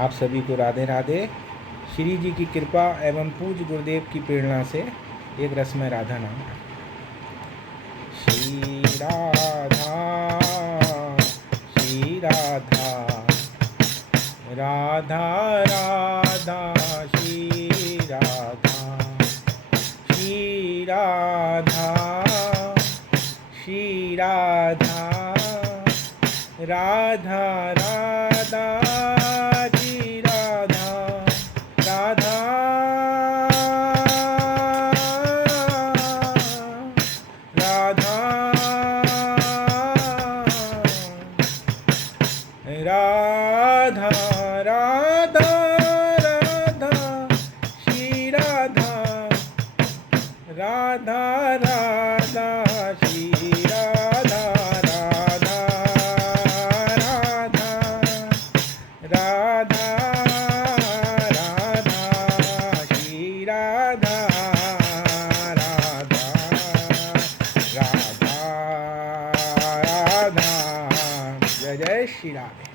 आप सभी को राधे राधे। श्री जी की कृपा एवं पूज्य गुरुदेव की प्रेरणा से एक रसमय राधा नाम है। श्री राधा श्री राधा राधा राधा श्री राधा श्री राधा श्री राधा राधा राधा श्री राधा राधा राधा राधा राधा राधा श्री राधा राधा राधा श्री राधा राधा राधा राधा राधा श्री राधा राधा राधा राधा। जय जय श्री राधे।